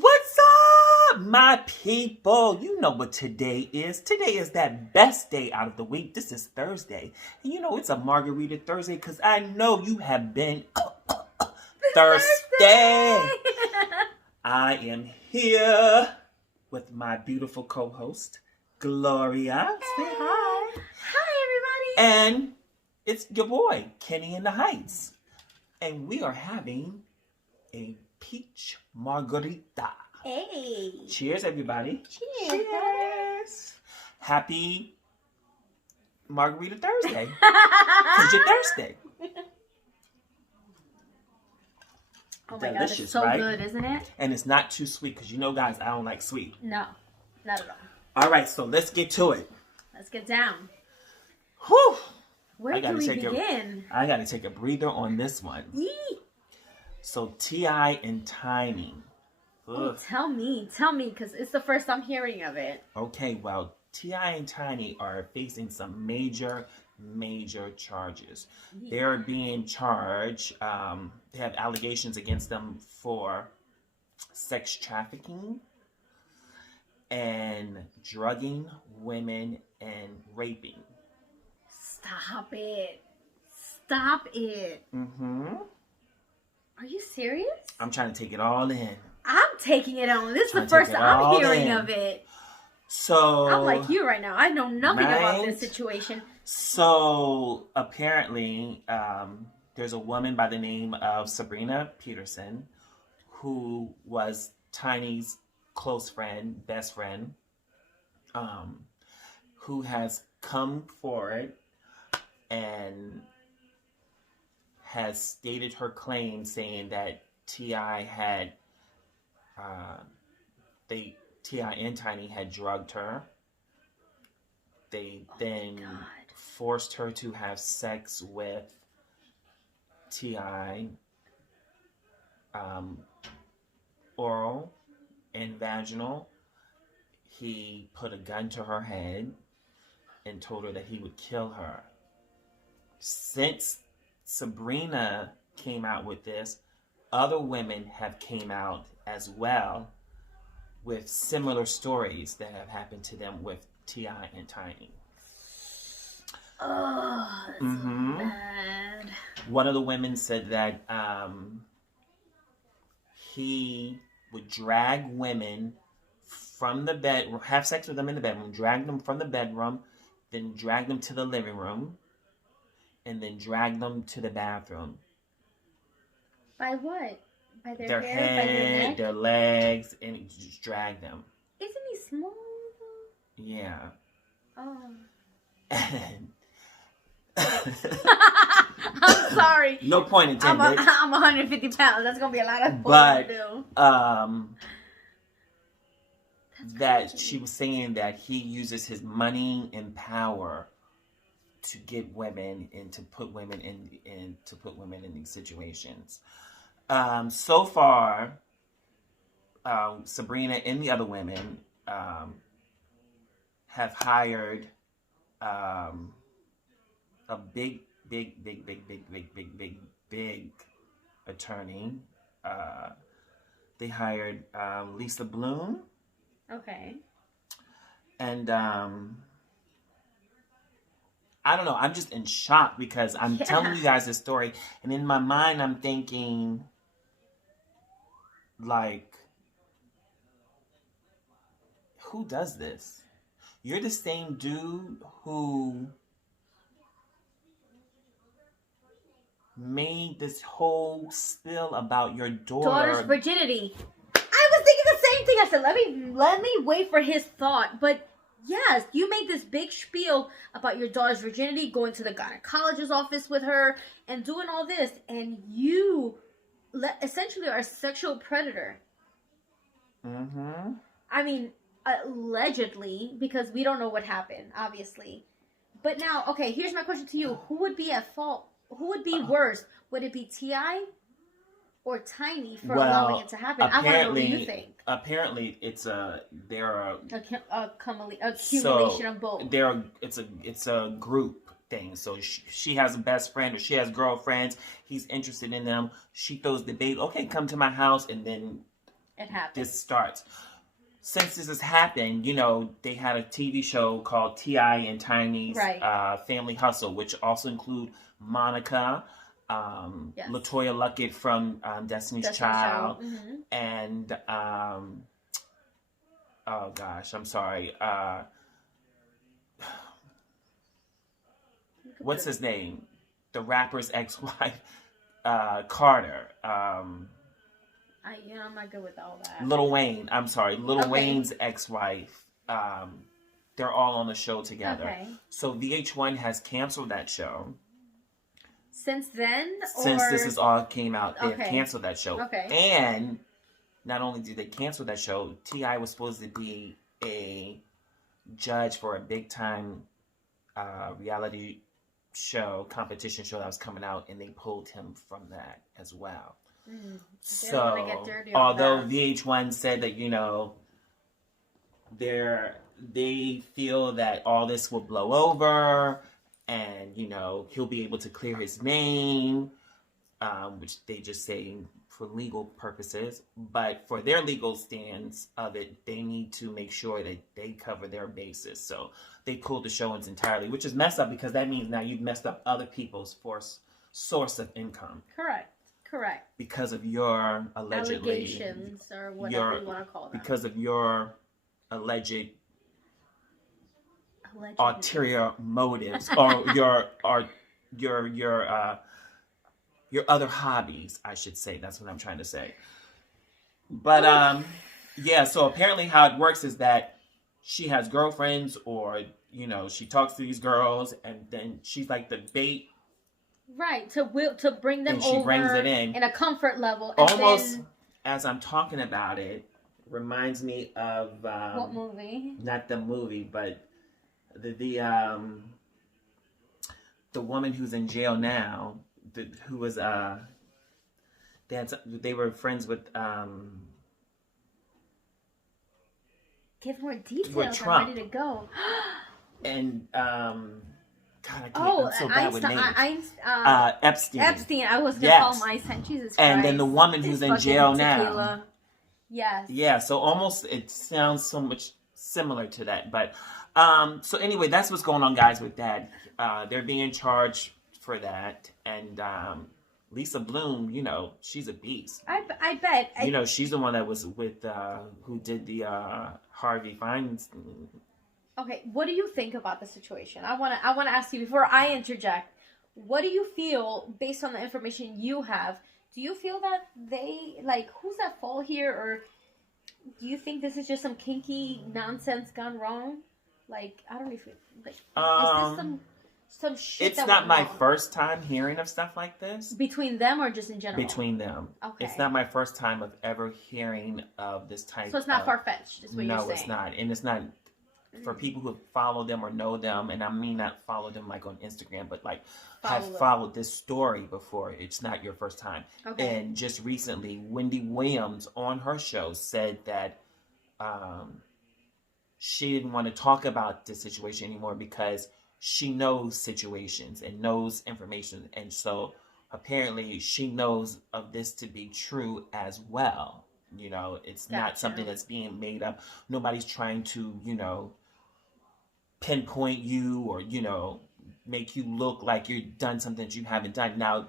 What's up, my people? You know what today is. Today is that best day out of the week. This is Thursday. And you know it's a Margarita Thursday because I know you have been thirsty. I am here with my beautiful co-host, Gloria. Say hi. Hi, everybody. And it's your boy, Kenny in the Heights. And we are having a peach margarita. Hey. Cheers, everybody. Cheers. Cheers. Happy Margarita Thursday. Because you're thirsty. Oh my Delicious, God, it's so right? good, isn't it? And it's not too sweet because you know, guys, I don't like sweet. No, not at all. All right, so let's get to it. Let's get down. Whew. Where do we begin? I got to take a breather on this one. Yee. So T.I. and Tiny. Oh, tell me, because it's the first I'm hearing of it. Okay, well, T.I. and Tiny are facing some major charges. Yeah. They're being charged. They have allegations against them for sex trafficking and drugging women and raping. Stop it. Stop it. Mm-hmm. Are you serious? I'm trying to take it all in. I'm taking it on. This is the first I'm hearing of it. So I'm like you right now. I know nothing about this situation. So apparently, there's a woman by the name of Sabrina Peterson who was Tiny's close friend, best friend, who has come forward and has stated her claim saying that T.I. had T.I. and Tiny had drugged her. They then forced her to have sex with T.I. Oral and vaginal. He put a gun to her head and told her that he would kill her. Since Sabrina came out with this, other women have came out as well with similar stories that have happened to them with T.I. and Tiny. Oh, that's so bad. One of the women said that he would drag women from the bed, have sex with them in the bedroom, drag them from the bedroom, then drag them to the living room, and then drag them to the bathroom. By what? By their hair? Head, by their neck? their legs, and just drag them. Isn't he small though? Yeah. Oh. And I'm sorry. no point intended. I'm 150 pounds. That's gonna be a lot of fun to do. That she was saying that he uses his money and power to get women and to put women in these situations. So far, Sabrina and the other women have hired a big attorney. They hired Lisa Bloom. Okay. And I don't know. I'm just in shock because I'm telling you guys this story, and in my mind, I'm thinking, like, who does this? You're the same dude who made this whole spill about your daughter's virginity. I was thinking the same thing. I said, let me wait for his thought. But yes, you made this big spiel about your daughter's virginity, going to the gynecologist's office with her, and doing all this, and you essentially are a sexual predator. Mm-hmm. I mean, allegedly, because we don't know what happened, obviously. But now, okay, here's my question to you: who would be at fault? Who would be worse? Would it be T.I. or Tiny for allowing it to happen? I want to know what you think. Apparently, it's accumulation of both. It's a group thing. So she has a best friend or she has girlfriends. He's interested in them. She throws the bait. Okay, come to my house, and then it happened. this starts. Since this has happened, you know, they had a TV show called T.I. and Tiny's Family Hustle, which also include Monica, LaToya Luckett from Destiny's Child, and oh gosh, I'm sorry. What's his name? The rapper's ex-wife, Carter. I'm not good with all that. Lil Wayne. I'm sorry. Lil Wayne's ex-wife. They're all on the show together. Okay. So VH1 has canceled that show. Since then? Since this is all came out, they have canceled that show. Okay. And not only did they cancel that show, T.I. was supposed to be a judge for a big-time reality show, competition show that was coming out, and they pulled him from that as well. So, although VH1 said that, you know, they feel that all this will blow over and, you know, he'll be able to clear his name, which they just say for legal purposes. But for their legal stance of it, they need to make sure that they cover their bases. So they pulled the show entirely, which is messed up because that means now you've messed up other people's source of income. Correct. Because of your allegations or whatever you want to call them. Because of your alleged ulterior motives or your other hobbies, I should say. That's what I'm trying to say. But yeah, so apparently how it works is that she has girlfriends, or, you know, she talks to these girls and then she's like the bait. Right, to bring them and she over brings it in a comfort level. And almost then, as I'm talking about it, reminds me of what movie? Not the movie, but the woman who's in jail now, who was they were friends with give more details. I'm ready to go. And God, I'm so bad with names. Epstein. I was going to call him Einstein. Jesus Christ. And then the woman who's in jail now. Yes. Yeah, so almost it sounds so much similar to that. But so anyway, that's what's going on, guys, with that. They're being charged for that. And Lisa Bloom, you know, she's a beast. I bet. You know, she's the one that was with, who did the Harvey Weinstein. Okay, what do you think about the situation? I want to ask you before I interject. What do you feel based on the information you have? Do you feel that who's at fault here, or do you think this is just some kinky nonsense gone wrong? Like, I don't know if is this some shit? It's not my first time hearing of stuff like this. Between them or just in general? Between them. Okay. It's not my first time of ever hearing of this type. So it's not far-fetched, is what you're saying? No, it's not, and it's not. For people who follow them or know them, and I mean not follow them like on Instagram, but like have followed this story before. It's not your first time. Okay. And just recently, Wendy Williams on her show said that she didn't want to talk about this situation anymore because she knows situations and knows information. And so apparently she knows of this to be true as well. You know, it's not something that's being made up. Nobody's trying to, you know, pinpoint you or, you know, make you look like you've done something that you haven't done. Now,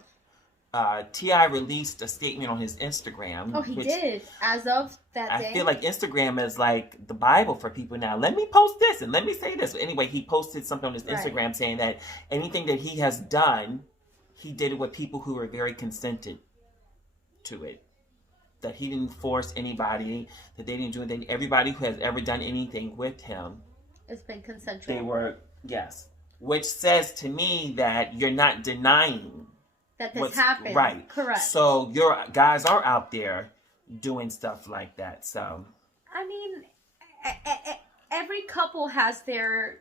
T.I. released a statement on his Instagram. Oh, he did? As of that day? I feel like Instagram is like the Bible for people now. Let me post this and let me say this. Anyway, he posted something on his Instagram saying that anything that he has done, he did it with people who were very consented to it. That he didn't force anybody, that they didn't do anything. Everybody who has ever done anything with him, it's been consensual. They were, yes. Which says to me that you're not denying that this happened. Right. Correct. So your guys are out there doing stuff like that. So I mean, every couple has their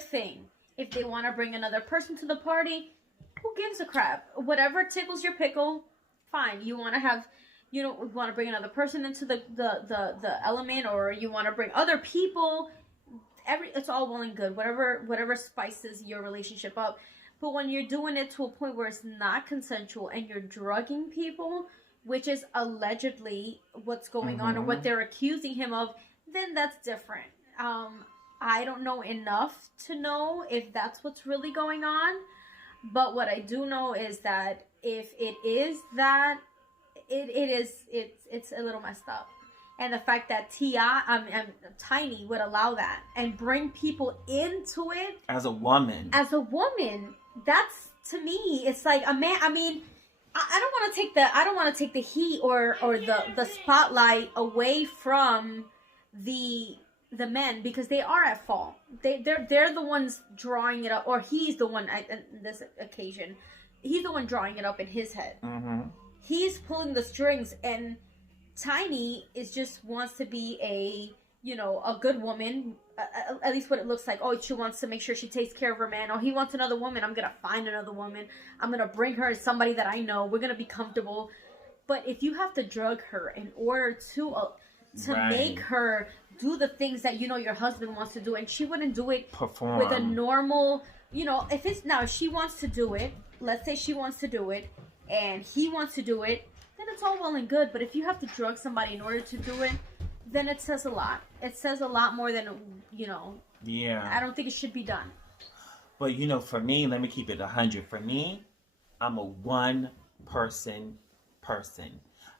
thing. If they want to bring another person to the party, who gives a crap? Whatever tickles your pickle, fine. You want to bring another person into the element, or you want to bring other people. It's all well and good. Whatever spices your relationship up. But when you're doing it to a point where it's not consensual and you're drugging people, which is allegedly what's going on or what they're accusing him of, then that's different. I don't know enough to know if that's what's really going on, but what I do know is that if it is that, it's a little messed up. And the fact that Tiny would allow that and bring people into it as a woman, that's, to me, it's like a man. I mean, I don't want to take the heat or the spotlight away from the men, because they are at fault. They're the ones drawing it up, or he's the one in this occasion. He's the one drawing it up in his head. He's pulling the strings, and Tiny just wants to be a good woman, at least what it looks like. Oh, she wants to make sure she takes care of her man. Oh, he wants another woman. I'm going to find another woman. I'm going to bring her somebody that I know. We're going to be comfortable. But if you have to drug her in order to make her do the things that your husband wants to do, and she wouldn't do it with a normal, if she wants to do it, let's say she wants to do it, and he wants to do it, then it's all well and good. But if you have to drug somebody in order to do it, then it says a lot. It says a lot more than, Yeah. I don't think it should be done. But, for me, let me keep it 100. For me, I'm a one-person.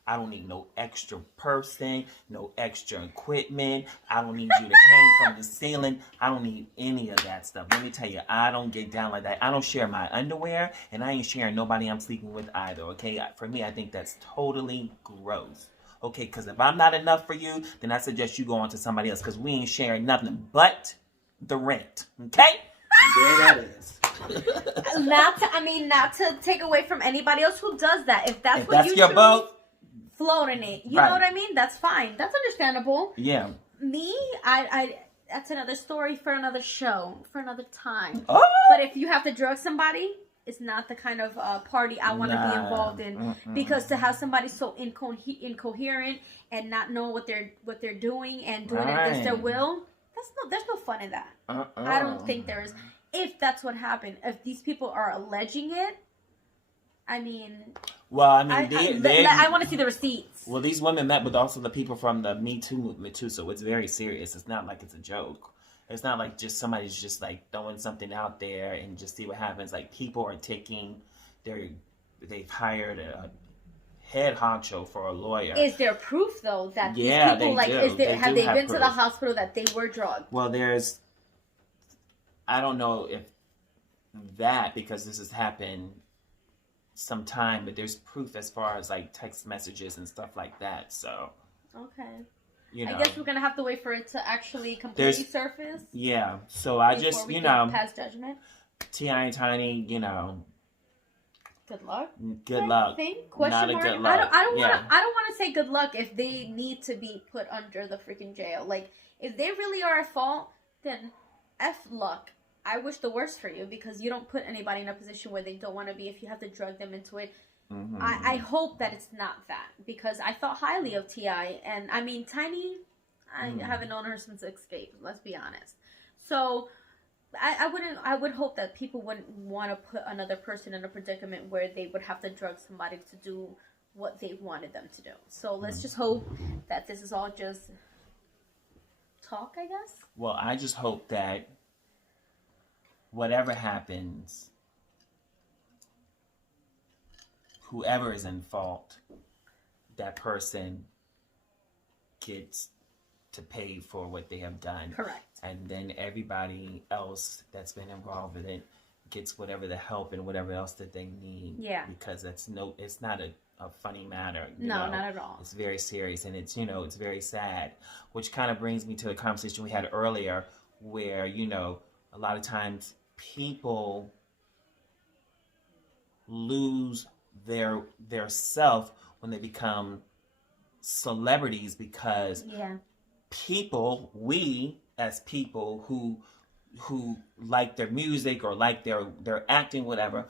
I don't need no extra person, no extra equipment. I don't need you to hang from the ceiling. I don't need any of that stuff. Let me tell you, I don't get down like that. I don't share my underwear, and I ain't sharing nobody I'm sleeping with either, okay? For me, I think that's totally gross. Okay, because if I'm not enough for you, then I suggest you go on to somebody else, because we ain't sharing nothing but the rent, okay? There that is. Not to take away from anybody else who does that. If that's your choose, boat, float in it. You know what I mean? That's fine. That's understandable. Yeah. Me, I that's another story for another show, for another time. Oh. But if you have to drug somebody, it's not the kind of party I want to be involved in. Because to have somebody so incoherent and not know what they're doing and doing it against their will, there's no fun in that. I don't think there is. If that's what happened, if these people are alleging it, I mean, I want to see the receipts. Well, these women met with also the people from the Me Too movement too, so it's very serious. It's not like it's a joke. It's not like just somebody's just like throwing something out there and just see what happens. Like, people are they've hired a head honcho for a lawyer. Is there proof though that these people have they been to the hospital that they were drugged? Well, I don't know if that, because this has happened some time, but there's proof as far as like text messages and stuff like that. So okay, I guess we're gonna have to wait for it to actually completely surface. Yeah. So I just pass judgment. T.I. and Tiny, good luck. Good luck. Question mark. Good luck. I don't want to say good luck if they need to be put under the freaking jail. Like, if they really are at fault, then F luck. I wish the worst for you, because you don't put anybody in a position where they don't want to be if you have to drug them into it. I hope that it's not that, because I thought highly of T.I. And I mean, Tiny, I haven't known her since Escape, let's be honest. So I would hope that people wouldn't want to put another person in a predicament where they would have to drug somebody to do what they wanted them to do. So let's just hope that this is all just talk, I guess. Well, I just hope that whatever happens, whoever is in fault, that person gets to pay for what they have done. Correct. And then everybody else that's been involved in it gets whatever the help and whatever else that they need. Yeah. Because it's not a funny matter. No, not at all. It's very serious, and it's it's very sad. Which kind of brings me to the conversation we had earlier, where a lot of times people lose their self when they become celebrities, because we as people who like their music or like their acting, whatever,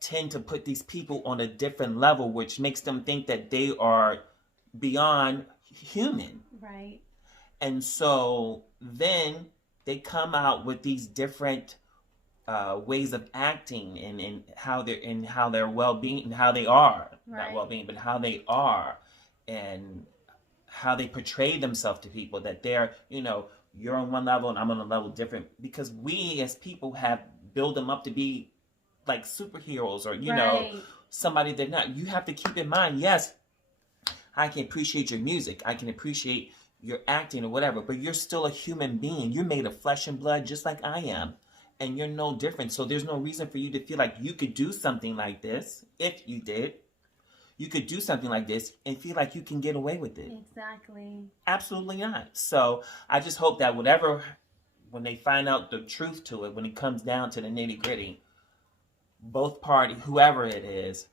tend to put these people on a different level, which makes them think that they are beyond human. Right. And so then they come out with these different ways of acting and how their well-being and how they are, not Right. well-being, but how they are, and how they portray themselves to people, that they're, you're on one level and I'm on a level different, because we as people have built them up to be like superheroes, or Right. somebody they're not. You have to keep in mind, yes, I can appreciate your music, I can appreciate your acting or whatever, but you're still a human being. You're made of flesh and blood just like I am, and you're no different. So there's no reason for you to feel like you could do something like this. If you did, you could do something like this and feel like you can get away with it. Exactly. Absolutely not. So I just hope that when they find out the truth to it, when it comes down to the nitty gritty, both parties, whoever it is,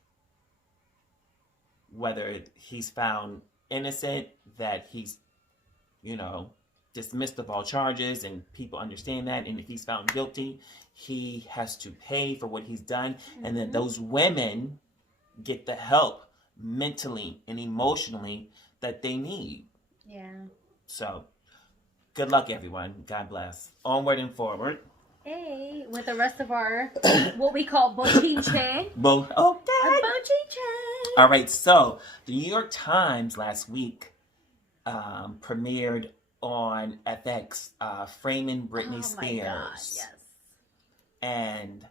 whether he's found innocent, that he's, dismissed of all charges and people understand that, and if he's found guilty, he has to pay for what he's done, and then those women get the help mentally and emotionally that they need. Yeah. So, good luck, everyone. God bless. Onward and forward. Hey, with the rest of our what we call bochinche. Okay. Bochinche. All right. So, the New York Times last week premiered on FX Framing Britney Spears. My God, yes. And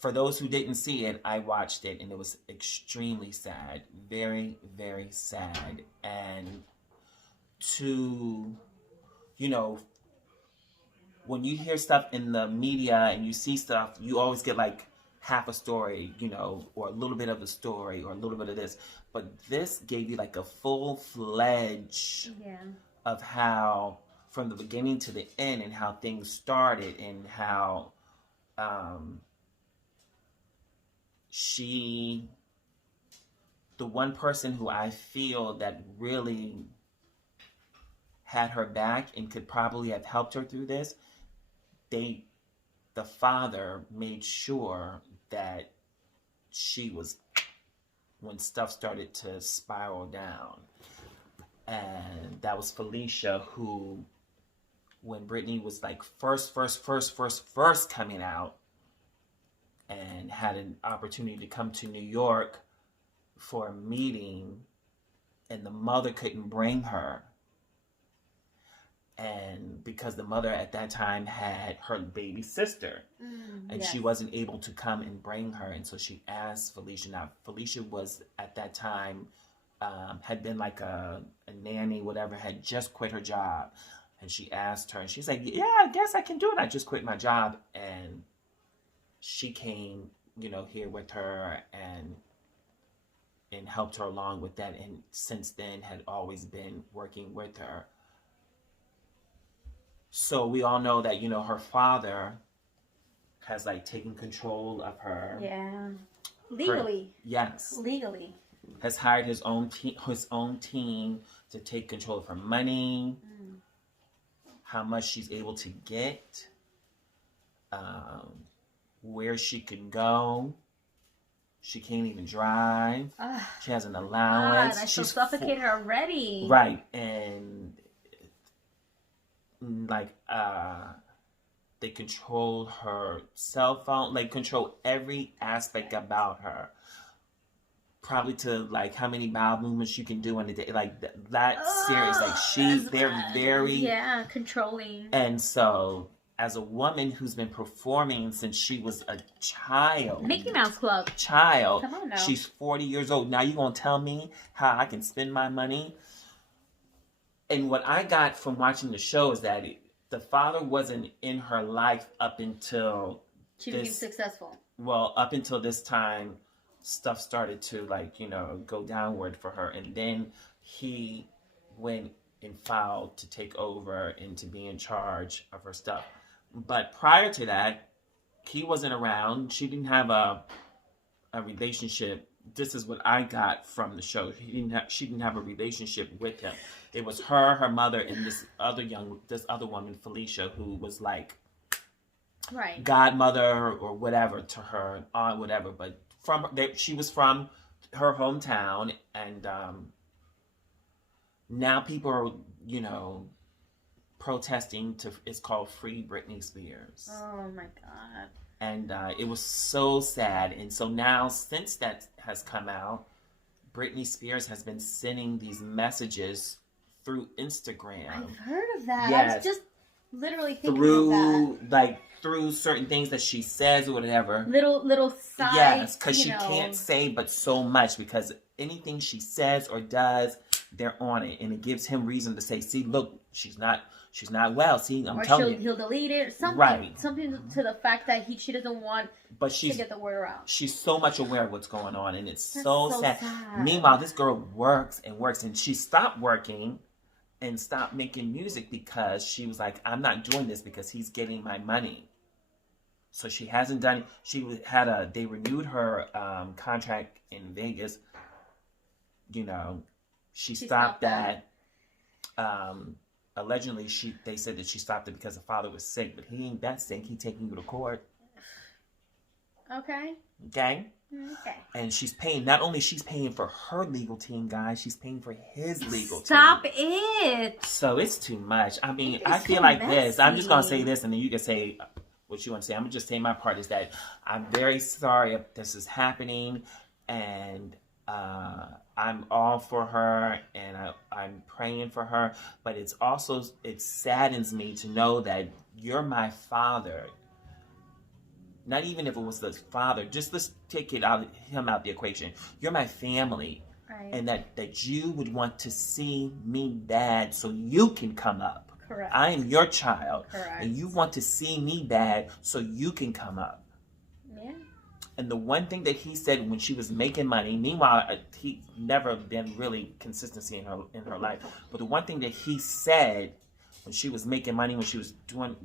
for those who didn't see it, I watched it, and it was extremely sad. Very, very sad. And to, when you hear stuff in the media and you see stuff, you always get like half a story, or a little bit of the story, or a little bit of this. But this gave you like a full-fledged of how, from the beginning to the end, and how things started, and how the one person who I feel that really had her back and could probably have helped her through this, the father made sure that she was, when stuff started to spiral down. And that was Felicia, who, when Britney was like first coming out, and had an opportunity to come to New York for a meeting, and the mother couldn't bring her. And because the mother at that time had her baby sister, and she wasn't able to come and bring her, and so she asked Felicia. Now, Felicia was at that time, had been like a nanny, whatever, had just quit her job. And she asked her, and she's like, yeah, I guess I can do it. I just quit my job. And she came, here with her and helped her along with that. And since then had always been working with her. So we all know that, her father has like taken control of her. Yeah. Legally. Yes. Legally. Has hired his own team to take control of her money, how much she's able to get, where she can go. She can't even drive. She has an allowance. God, I feel suffocated already. Right, and like they control her cell phone, like control every aspect about her. Probably to like how many bowel movements you can do in a day, like that serious. Like they're very controlling. And so, as a woman who's been performing since she was a child, Mickey Mouse Club child, come on now. She's 40 years old now. You gonna tell me how I can spend my money? And what I got from watching the show is that the father wasn't in her life up until she became successful. Well, up until this time, stuff started to go downward for her, and then he went and filed to take over and to be in charge of her stuff. But prior to that, he wasn't around. She didn't have a relationship. This is what I got from the show. She didn't have a relationship with him. It was her mother, and this other woman, Felicia, who was like godmother or whatever to her, aunt, whatever. But she was from her hometown, and now people are, protesting to, it's called Free Britney Spears. Oh my God. And it was so sad. And so now, since that has come out, Britney Spears has been sending these messages through Instagram. I've heard of that. Yes. I was just literally thinking of that. Like, through certain things that she says or whatever. Little side. Yes, because she can't say but so much, because anything she says or does, they're on it. And it gives him reason to say, see, look, she's not well. See, I'm telling you. He'll delete it. Something, right. Something to the fact that she doesn't want to get the word out. She's so much aware of what's going on, and it's so sad. sad. Meanwhile, this girl works, and she stopped working and stopped making music because she was like, I'm not doing this because he's getting my money. So she hasn't done it. They renewed her contract in Vegas. You know, she stopped that. Allegedly, they said that she stopped it because the father was sick, but he ain't that sick. He taking you to court. Okay. Okay. Okay. And not only she's paying for her legal team, guys, she's paying for his legal team. Stop it. So it's too much. I mean, I feel like this. I'm just going to say this, and then you can say what you want to say. I'm going to just say my part is that I'm very sorry if this is happening, and I'm all for her, and I'm praying for her, but it saddens me to know that you're my father. Not even if it was the father, just let's take him out the equation. You're my family. Right. And that you would want to see me bad so you can come up. Correct. I am your child. Correct. And you want to see me bad so you can come up. Yeah. And the one thing that he said when she was making money, meanwhile, he never been really consistency in her life. But the one thing that he said when she was making money, when she was doing,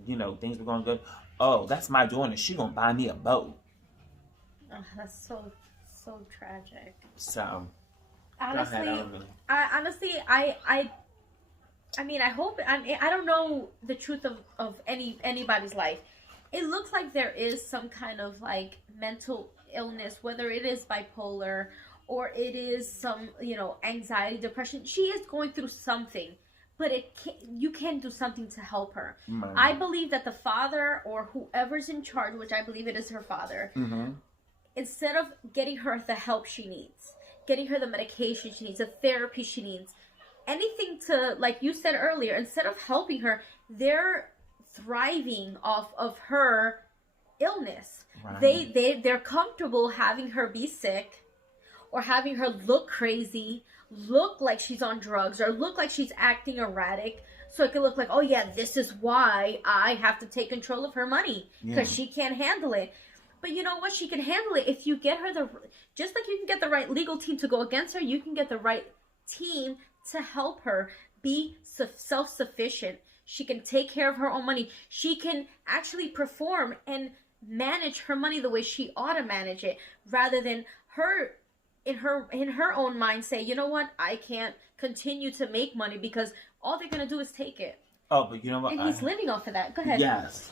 things were going good, oh, that's my daughter. She gonna buy me a boat. Oh, that's so tragic. So, honestly, go ahead, I mean, I hope. I don't know the truth of anybody's life. It looks like there is some kind of like mental illness, whether it is bipolar or it is some anxiety, depression. She is going through something. But you can do something to help her. Mm-hmm. I believe that the father or whoever's in charge, which I believe it is her father, mm-hmm. instead of getting her the help she needs, getting her the medication she needs, the therapy she needs, anything to, like you said earlier, instead of helping her, they're thriving off of her illness. Right. They're comfortable having her be sick or having her look crazy, look like she's on drugs, or look like she's acting erratic, so it could look like, oh yeah, this is why I have to take control of her money, because she can't handle it. But you know what? She can handle it if you get her just like you can get the right legal team to go against her, you can get the right team to help her be self-sufficient. She can take care of her own money. She can actually perform and manage her money the way she ought to manage it, rather than her in her own mind say, you know what, I can't continue to make money because all they're gonna do is take it. Oh, but you know what? And he's living off of that. Go ahead. Yes,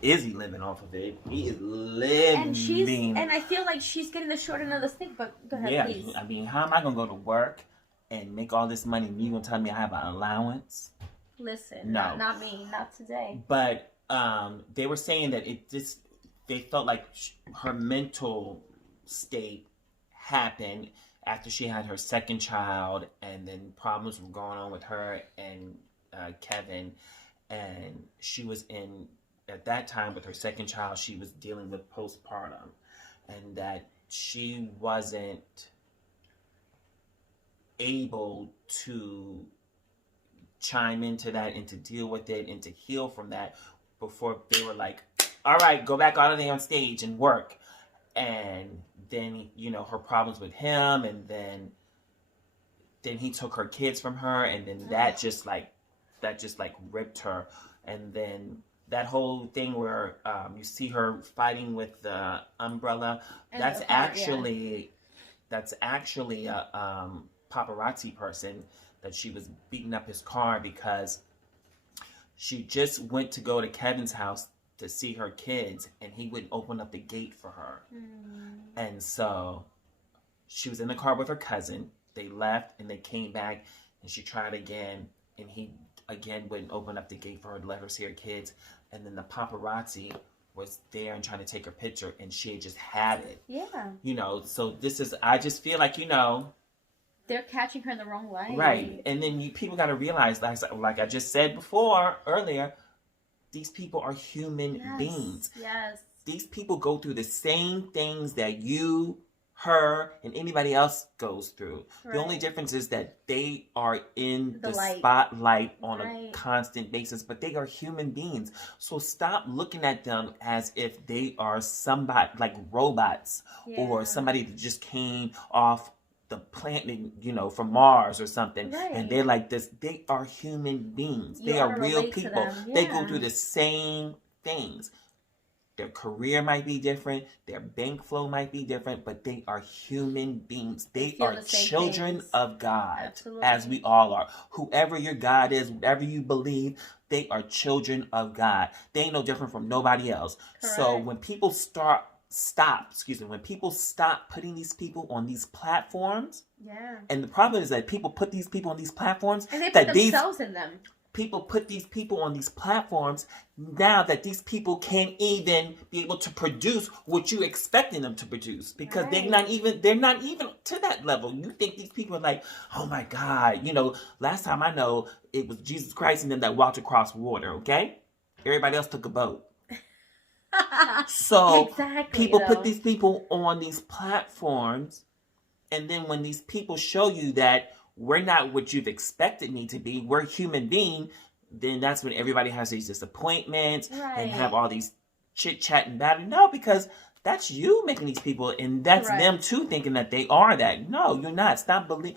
is he living off of it? He is living. And I feel like she's getting the short end of the stick. But go ahead, please. I mean, how am I gonna go to work and make all this money? And you gonna tell me I have an allowance? Listen, no, not me, not today. But they were saying that they felt like her mental state happened after she had her second child, and then problems were going on with her and Kevin, and she was at that time with her second child, she was dealing with postpartum, and that she wasn't able to chime into that and to deal with it and to heal from that before they were like, all right, go back out there on stage and work. And then, her problems with him, and then he took her kids from her, and then that just ripped her. And then that whole thing where you see her fighting with the umbrella, that's actually a paparazzi person that she was beating up his car because she just went to go to Kevin's house to see her kids, and he wouldn't open up the gate for her. And so she was in the car with her cousin. They left and they came back, and she tried again, and he again, wouldn't open up the gate for her to let her see her kids. And then the paparazzi was there and trying to take her picture, and she had just had it. Yeah. You know, so this is, I just feel like, you know, they're catching her in the wrong light. Right. And then people got to realize, like I just said earlier, these people are human beings. Yes. These people go through the same things that you, her, and anybody else goes through. Right. The only difference is that they are in the spotlight on a constant basis, but they are human beings. So stop looking at them as if they are somebody like robots or somebody that just came off the planet, you know, from Mars or something, and they're like this. They are human beings. They are real people. They go through the same things. Their career might be different, their bank flow might be different, but they are human beings. They are children of God, as we all are. Whoever your God is, whatever you believe, they are children of God. They ain't no different from nobody else. Correct. So when people stop putting these people on these platforms. Yeah. And the problem is that people put these people on these platforms. And they put themselves in them. People put these people on these platforms now that these people can't even be able to produce what you're expecting them to produce. Because they're not even to that level. You think these people are like, oh my God. You know, last time I know, it was Jesus Christ and them that walked across water, okay? Everybody else took a boat. So people put these people on these platforms, and then when these people show you that we're not what you've expected me to be, we're human being, then that's when everybody has these disappointments and have all these chit chat and battle. No, because that's you making these people, and that's them too thinking that they are that. No, you're not. Stop believing.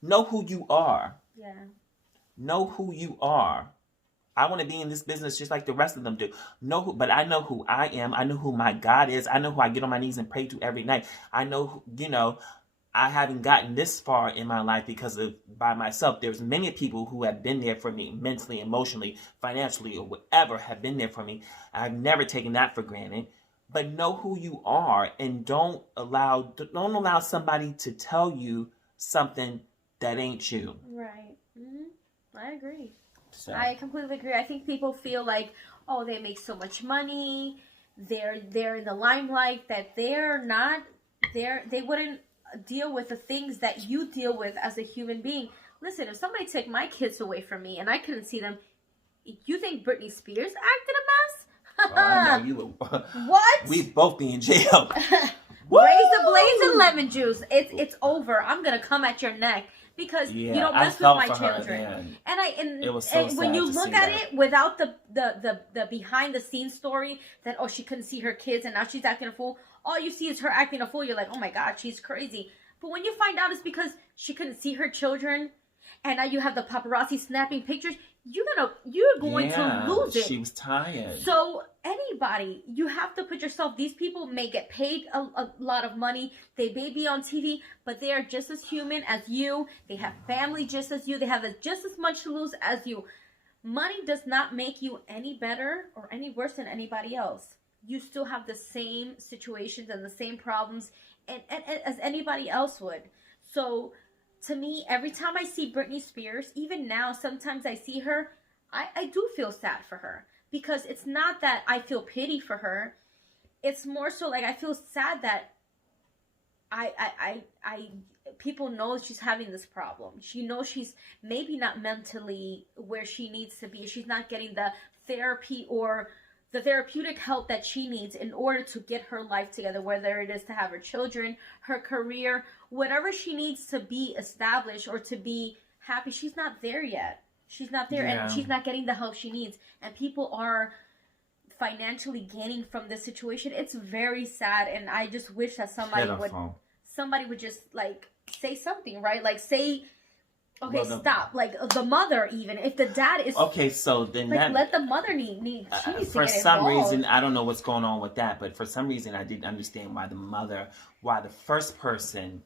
Know who you are. Yeah. Know who you are. I want to be in this business just like the rest of them do. But I know who I am. I know who my God is. I know who I get on my knees and pray to every night. I know, I haven't gotten this far in my life by myself. There's many people who have been there for me mentally, emotionally, financially, or whatever have been there for me. I've never taken that for granted. But know who you are, and don't allow somebody to tell you something that ain't you. Right. Mm-hmm. I agree. So. I completely agree. I think people feel like, oh, they make so much money, they're in the limelight, that they wouldn't deal with the things that you deal with as a human being. Listen, if somebody took my kids away from me and I couldn't see them, you think Britney Spears acted a mess? Oh, I know you would. What? We'd both be in jail. Raise the blaze and lemon juice. It's over. I'm gonna come at your neck. Because you don't mess with my children, and it was so sad when you look at it without the behind the scenes story that she couldn't see her kids and now she's acting a fool. All you see is her acting a fool. You're like, oh my God, she's crazy. But when you find out it's because she couldn't see her children, and now you have the paparazzi snapping pictures, you're going to lose it. She was tired. So anybody, you have to put yourself. These people may get paid a lot of money. They may be on TV, but they are just as human as you. They have family just as you. They have just as much to lose as you. Money does not make you any better or any worse than anybody else. You still have the same situations and the same problems and as anybody else would. So to me, every time I see Britney Spears, even now, sometimes I see her, I do feel sad for her. Because it's not that I feel pity for her. It's more so like I feel sad that people know she's having this problem. She knows she's maybe not mentally where she needs to be. She's not getting the therapy or the therapeutic help that she needs in order to get her life together, whether it is to have her children, her career, whatever she needs to be established or to be happy. She's not there yet. She's not there, and she's not getting the help she needs. And people are financially gaining from this situation. It's very sad, and I just wish that somebody would just like say something, right? Like say, okay, stop. Like the mother, even if the dad is okay, so then like, let the mother need. She needs to get involved. For some reason, I don't know what's going on with that, but for some reason, I didn't understand why the first person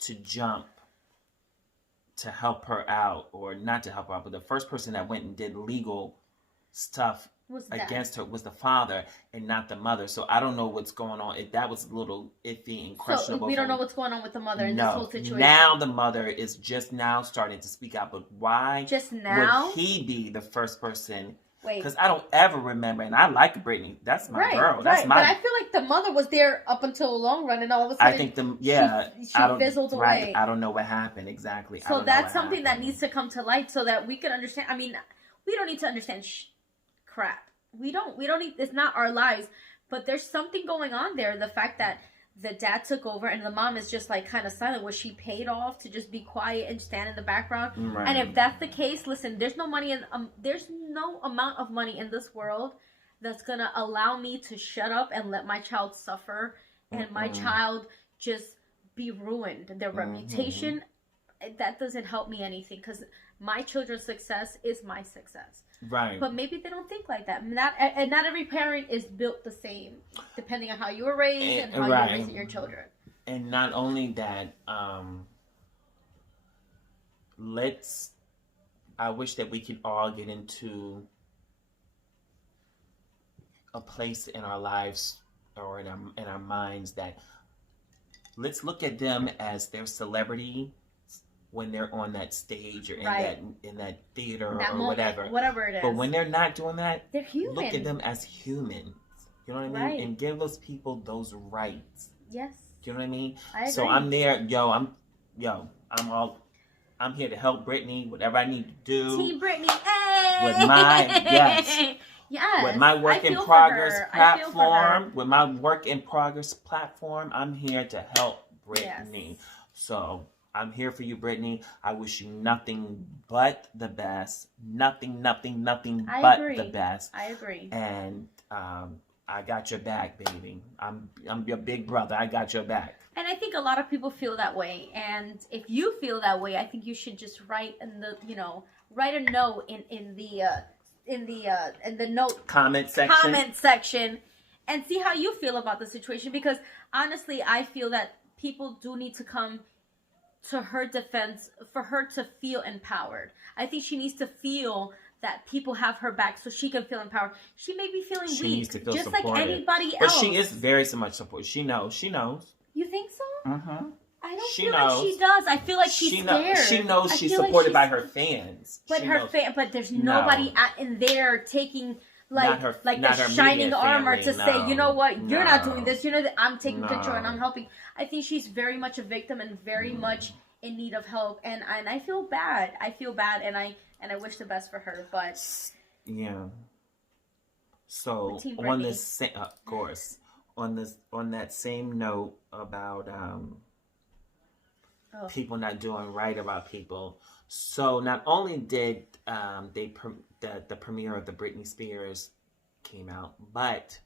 to jump to help her out, or not to help her out, but the first person that went and did legal stuff Was that? against her was the father and not the mother. So I don't know what's going on. If that was a little iffy and questionable. So we don't know what's going on with the mother in this whole situation. Now the mother is just now starting to speak out. But why just now would he be the first person? Wait. Because I don't ever remember, and I like Brittany. That's my girl. That's my. But I feel like the mother was there up until a long run, and all of a sudden, I think she fizzled away. Right. I don't know what happened exactly. So that's something that needs to come to light so that we can understand. I mean, we don't need to understand crap. We don't need. It's not our lives, but there's something going on there. The fact that the dad took over and the mom is just like kind of silent. Was she paid off to just be quiet and stand in the background? Right. And if that's the case, listen, there's no money in there's no amount of money in this world that's gonna allow me to shut up and let my child suffer and my child just be ruined. Their reputation, that doesn't help me anything because my children's success is my success. Right. But maybe they don't think like that. Not every parent is built the same, depending on how you were raised and how you're raising your children. And not only that, I wish that we could all get into a place in our lives or in our minds that let's look at them as their celebrity when they're on that stage or in that theater or moment, whatever it is. But when they're not doing that, they're human. Look at them as humans. You know what I mean? And give those people those rights. Yes. Do you know what I mean? I agree. So I'm there, I'm here to help Brittany, whatever I need to do. Team Brittany, hey! With my Yes. With my work in progress platform. With my work in progress platform, I'm here to help Brittany. Yes. So I'm here for you, Brittany. I wish you nothing but the best. Nothing but the best. I agree. And I got your back, baby. I'm your big brother. I got your back. And I think a lot of people feel that way. And if you feel that way, I think you should just write a note in the note comment section and see how you feel about the situation. Because honestly, I feel that people do need to come to her defense for her to feel empowered. I think she needs to feel that people have her back so she can feel empowered. She may be feeling weak, needs to feel just supported. like anybody but else. But she is very so much support. She knows. You think so? Mm-hmm. I don't feel like she does. I feel like she's scared. She knows she's supported by her fans. But but there's nobody in there taking the shining armor to say, you know what, you're not doing this. You know that I'm taking control and I'm helping. I think she's very much a victim and very much in need of help. And I feel bad. And I wish the best for her. But yeah. So on this, of course, on that same note about people not doing right about people. So not only did the premiere of the Britney Spears came out, but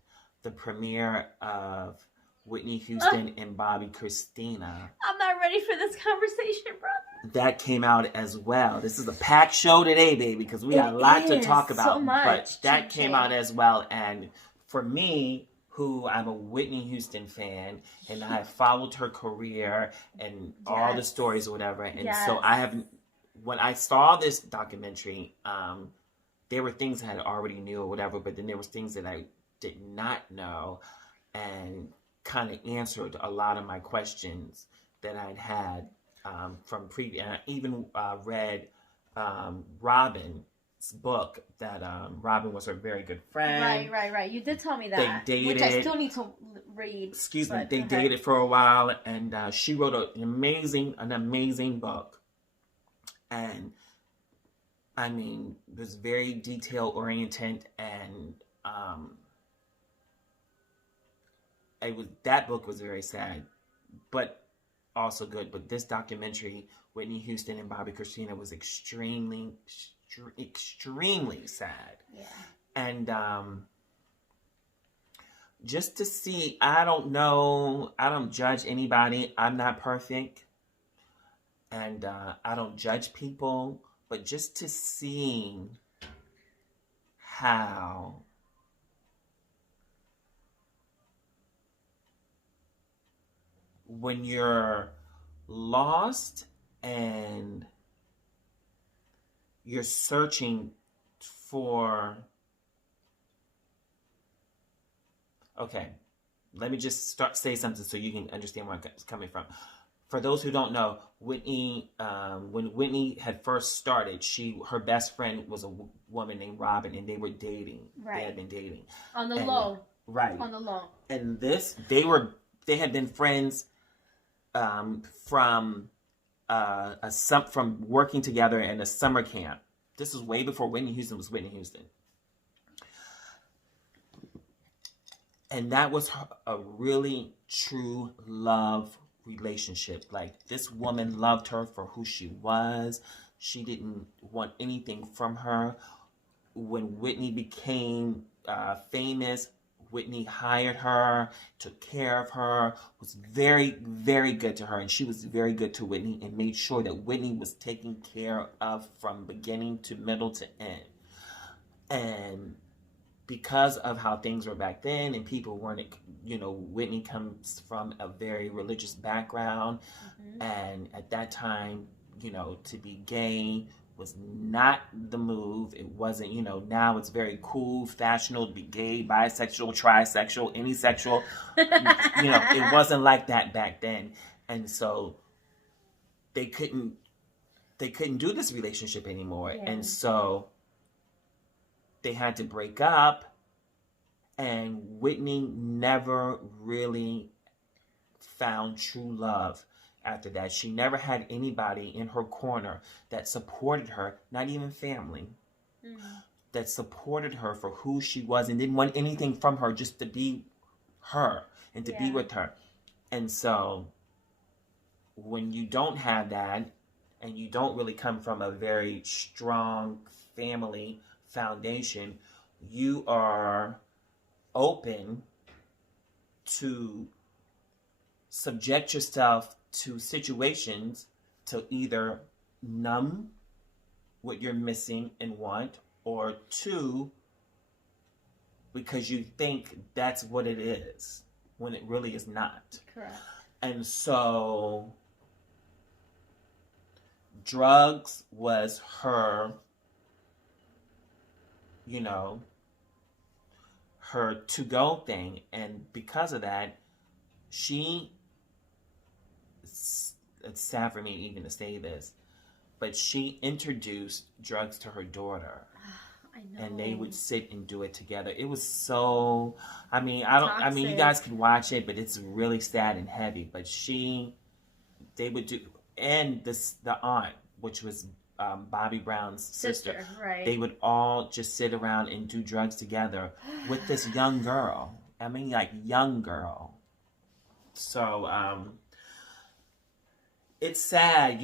the premiere of Whitney Houston and Bobbikristina. I'm not ready for this conversation, brother. That came out as well. This is a packed show today, baby, because we got a lot to talk about. So much. But that came out as well. And for me, who I'm a Whitney Houston fan, and I have followed her career and all the stories or whatever. And so when I saw this documentary, there were things I had already knew or whatever, but then there was things that I did not know and kind of answered a lot of my questions that I'd had from previous. And I even read Robin's book that Robin was her very good friend. Right. You did tell me that. They dated. Which I still need to read. Excuse me. They dated for a while, and she wrote an amazing book. And I mean, it was very detail oriented, and that book was very sad, but also good. But this documentary, Whitney Houston and Bobbikristina, was extremely sad. Yeah. And just to see, I don't know, I don't judge anybody. I'm not perfect, and I don't judge people. But just to see how when you're lost and you're searching for Okay, let me just say something so you can understand where I'm coming from. For those who don't know, Whitney, when Whitney had first started, her best friend was a woman named Robin, and they were dating. Right. They had been dating on the low. Right. On the low. And they had been friends from from working together in a summer camp. This was way before Whitney Houston was Whitney Houston. And that was a really true love relationship. Like, this woman loved her for who she was. She didn't want anything from her. When Whitney became famous, Whitney hired her, took care of her, was very, very good to her, and she was very good to Whitney, and made sure that Whitney was taken care of from beginning to middle to end. And because of how things were back then, and people weren't, Whitney comes from a very religious background, and at that time, to be gay was not the move. It wasn't, now it's very cool, fashionable to be gay, bisexual, trisexual, anisexual. It wasn't like that back then. And so they couldn't do this relationship anymore. Yeah. And so they had to break up, and Whitney never really found true love. After that, she never had anybody in her corner that supported her, not even family, that supported her for who she was and didn't want anything from her, just to be her and to be with her. And so when you don't have that, and you don't really come from a very strong family foundation, you are open to subject yourself to situations to either numb what you're missing and want, or two, because you think that's what it is when it really is not. Correct. And so drugs was her, her to-go thing. And because of that, it's sad for me even to say this, but she introduced drugs to her daughter. I know. And they would sit and do it together. It was so, toxic. You guys can watch it, but it's really sad and heavy. But they would do, and the aunt, which was Bobby Brown's sister, right? They would all just sit around and do drugs together with this young girl. Young girl. So, it's sad,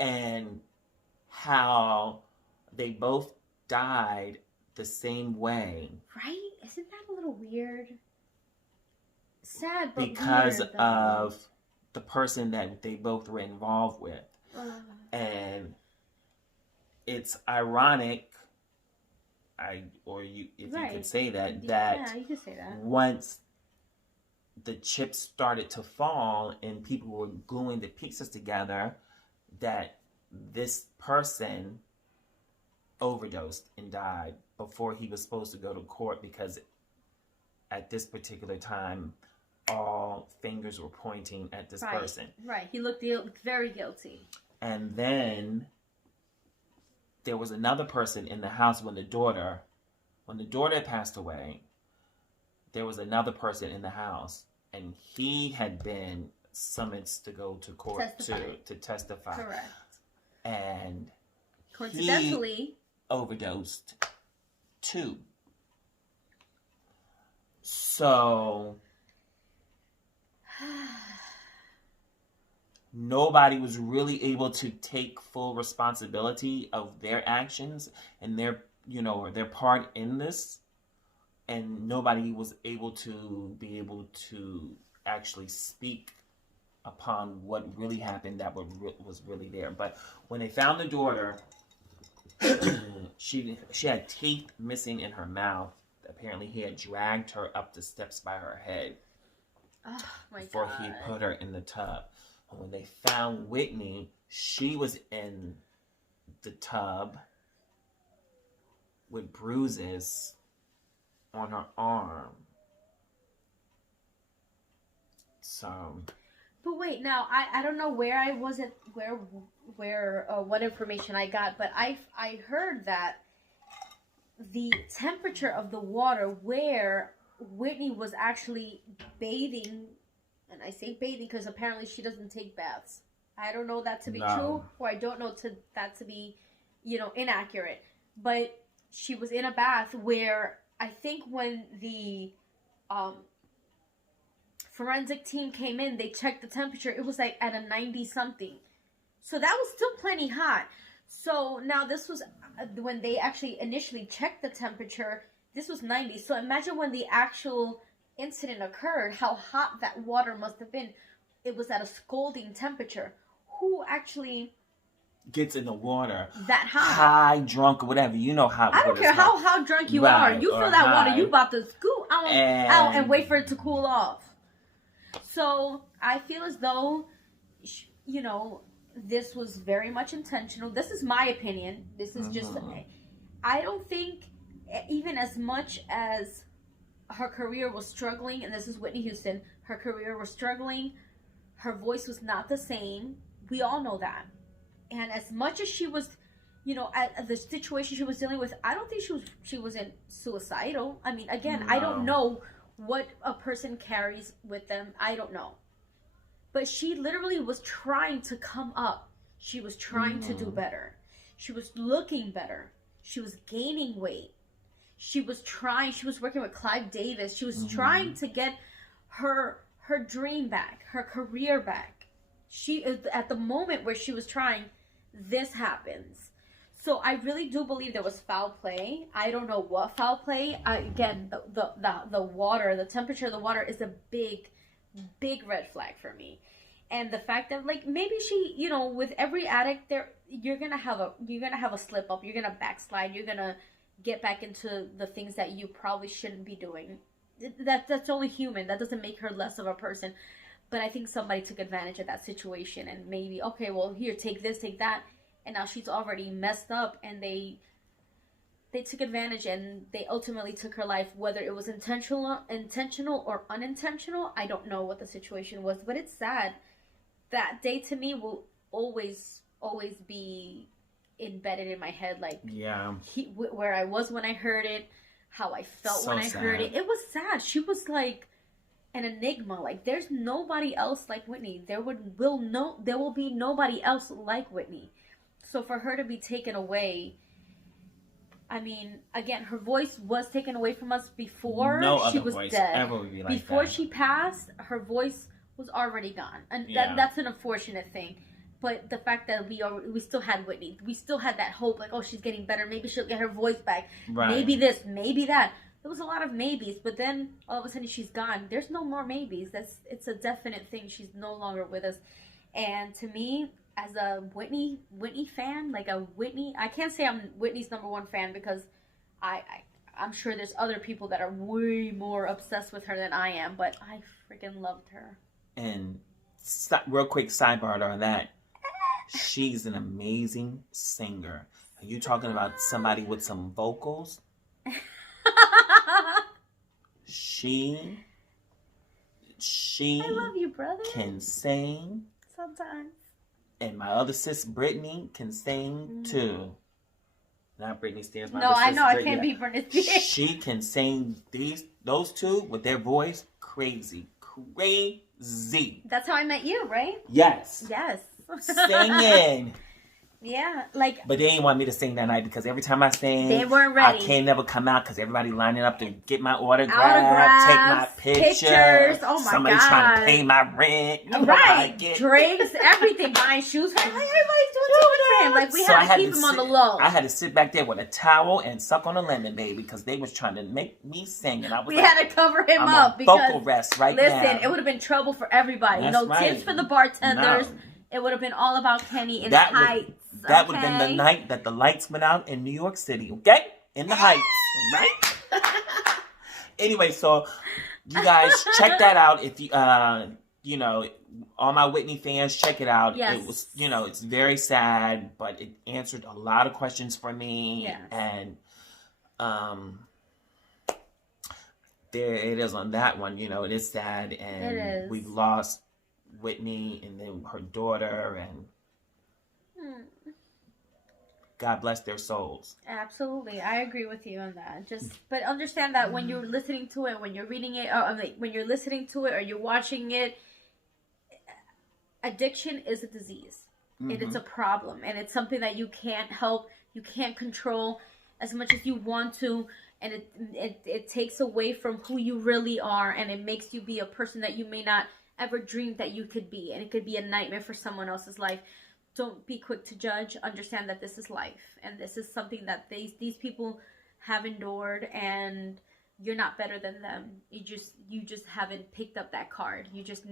and how they both died the same way. Right? Isn't that a little weird? Sad, but because weird, of the person that they both were involved with. And it's ironic, if you could say that, you could say that. Once the chips started to fall and people were gluing the pieces together, that this person overdosed and died before he was supposed to go to court, because at this particular time all fingers were pointing at this person. Right. He looked very guilty. And then there was another person in the house when the daughter passed away. There was another person in the house, and he had been summoned to go to court to testify. Correct. And coincidentally, he overdosed too. So nobody was really able to take full responsibility of their actions and their part in this. And nobody was able to actually speak upon what really happened that was really there. But when they found the daughter, she had teeth missing in her mouth. Apparently he had dragged her up the steps by her head before he put her in the tub. And when they found Whitney, she was in the tub with bruises on her arm. So. But wait, now I don't know where I wasn't what information I got, but I heard that the temperature of the water where Whitney was actually bathing, and I say bathing because apparently she doesn't take baths. I don't know that to be true, or I don't know that to be, inaccurate. But she was in a bath where I think when the forensic team came in, they checked the temperature. It was like at a 90 something. So that was still plenty hot. So now this was when they actually initially checked the temperature. This was 90. So imagine when the actual incident occurred, how hot that water must have been. It was at a scalding temperature. Who actually gets in the water that hot, high, drunk, or whatever? You know how. I don't care how drunk you are. You feel that water, you about to scoot out and wait for it to cool off. So I feel as though, this was very much intentional. This is my opinion. This is just, I don't think, even as much as her career was struggling, and this is Whitney Houston, her career was struggling, her voice was not the same. We all know that. And as much as she was, at the situation she was dealing with, I don't think she wasn't suicidal. I mean, again, no. I don't know what a person carries with them. I don't know. But she literally was trying to come up. She was trying to do better. She was looking better. She was gaining weight. She was working with Clive Davis. She was trying to get her dream back, her career back. She, at the moment where she was trying, this happens. So I really do believe there was foul play. I don't know what foul play. Again, the water, the temperature of the water is a big red flag for me. And the fact that, like, maybe she, with every addict there, you're gonna have a slip up, you're gonna backslide, you're gonna get back into the things that you probably shouldn't be doing. That's only human. That doesn't make her less of a person. But I think somebody took advantage of that situation and maybe, okay, well, here, take this, take that. And now she's already messed up, and they took advantage, and they ultimately took her life. Whether it was intentional or unintentional, I don't know what the situation was. But it's sad. That day to me will always be embedded in my head. Like, where I was when I heard it, how I felt when I heard it. It was sad. She was like an enigma. Like, there's nobody else like Whitney. There will be nobody else like Whitney. So for her to be taken away, I mean, again, her voice was taken away from us before she was dead. Ever would be like before that. She passed, her voice was already gone, and that's an unfortunate thing. But the fact that we still had Whitney, we still had that hope, like, oh, she's getting better. Maybe she'll get her voice back. Right. Maybe this, maybe that. There was a lot of maybes, but then all of a sudden she's gone. There's no more maybes. It's a definite thing. She's no longer with us, and to me, as a Whitney fan, I can't say I'm Whitney's number one fan because I'm sure there's other people that are way more obsessed with her than I am, but I freaking loved her. And real quick sidebar on that, she's an amazing singer. Are you talking about somebody with some vocals? She I love you, brother. Can sing. Sometimes. And my other sis, Brittany, can sing too. Not Britney Spears. No, I know. I can't be Britney Spears. She can sing those two with their voice. Crazy. That's how I met you, right? Yes. Singing. Yeah, But they didn't want me to sing that night because every time I sang, they weren't ready. I can't never come out because everybody lining up to get my autograph, take my pictures. Oh my somebody God. Trying to pay my rent. Right, drinks, everything, buying shoes. Everybody's doing too much for him. Like, we had to keep him on the low. I had to sit back there with a towel and suck on a lemon, baby, because they was trying to make me sing, and I was. We had to cover him up because vocal rest now. Listen, it would have been trouble for everybody. That's tips for the bartenders. No. It would have been all about Kenny in the Heights. That would have been the night that the lights went out in New York City, okay? In the Heights, right? Anyway, so you guys check that out. If you, all my Whitney fans, check it out. Yes. It was, it's very sad, but it answered a lot of questions for me. Yes. And there it is on that one. You know, it is sad, and It is. we've lost Whitney and then her daughter, and God bless their souls. Absolutely, I agree with you on that. But understand that when you're listening to it, when you're reading it, when you're listening to it or you're watching it, addiction is a disease, and it's a problem, and it's something that you can't help, you can't control as much as you want to, and it takes away from who you really are, and it makes you be a person that you may not ever dream that you could be, and it could be a nightmare for someone else's life. Don't be quick to judge. Understand that this is life, and this is something that these people have endured, and you're not better than them. You just haven't picked up that card.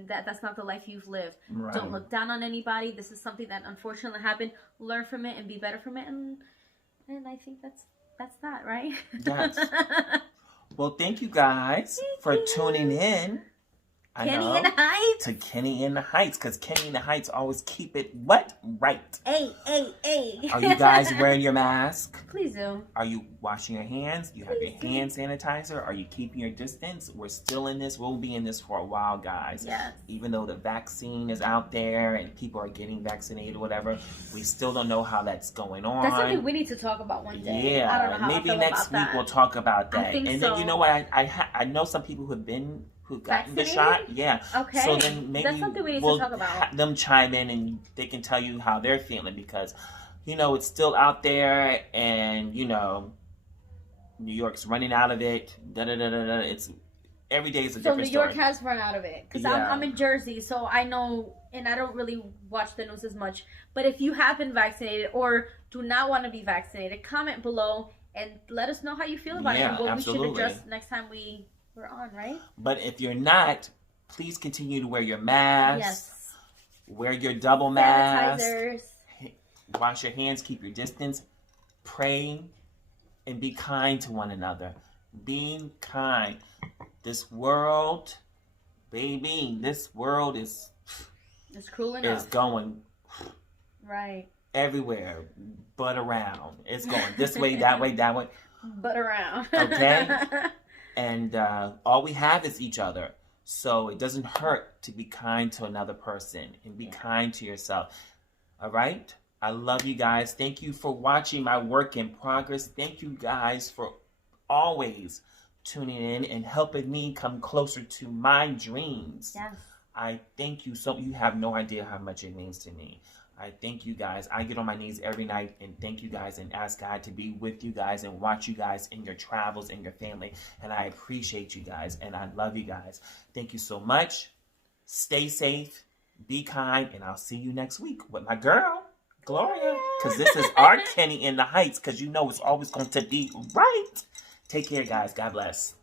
That's not the life you've lived. Right. Don't look down on anybody. This is something that unfortunately happened. Learn from it and be better from it, and I think that's that, right? Yes. Well, thank you guys for tuning in. Kenny in the Heights. To Kenny in the Heights, because Kenny in the Heights always keep it what? Right. Hey. Are you guys wearing your mask? Please do. Are you washing your hands? Do you have your hand sanitizer? Are you keeping your distance? We're still in this. We'll be in this for a while, guys. Yes. Even though the vaccine is out there and people are getting vaccinated or whatever, we still don't know how that's going on. That's something we need to talk about one day. Yeah. I don't know how Maybe I feel next about week that. we'll talk about that. I think and so. then you know what? I know some people who've gotten the shot. Yeah. Okay. So then maybe that's something we need we'll to talk about. have them chime in and they can tell you how they're feeling, because, you know, it's still out there, and, you know, New York's running out of it. It's every day is a different So New York story. has run out of it, because Yeah. I'm in Jersey, so I know, and I don't really watch the news as much. But if you have been vaccinated or do not want to be vaccinated, comment below and let us know how you feel about it and what absolutely. we should adjust next time we're on, right? But if you're not, please continue to wear your mask. Yes. Wear your double mask. Sanitizers. Wash your hands. Keep your distance. Pray and be kind to one another. Being kind. This world, baby, this world is It's cruel enough. going Right. everywhere but around. It's going this way, that way, that way. But around. Okay. And all we have is each other. So it doesn't hurt to be kind to another person and be kind to yourself. All right? I love you guys. Thank you for watching my work in progress. Thank you guys for always tuning in and helping me come closer to my dreams. Yes. I thank you so. You have no idea how much it means to me. I thank you guys. I get on my knees every night and thank you guys and ask God to be with you guys and watch you guys in your travels and your family. And I appreciate you guys and I love you guys. Thank you so much. Stay safe, be kind, and I'll see you next week with my girl, Gloria. Because this is our Kenny in the Heights, because you know it's always going to be right. Take care, guys. God bless.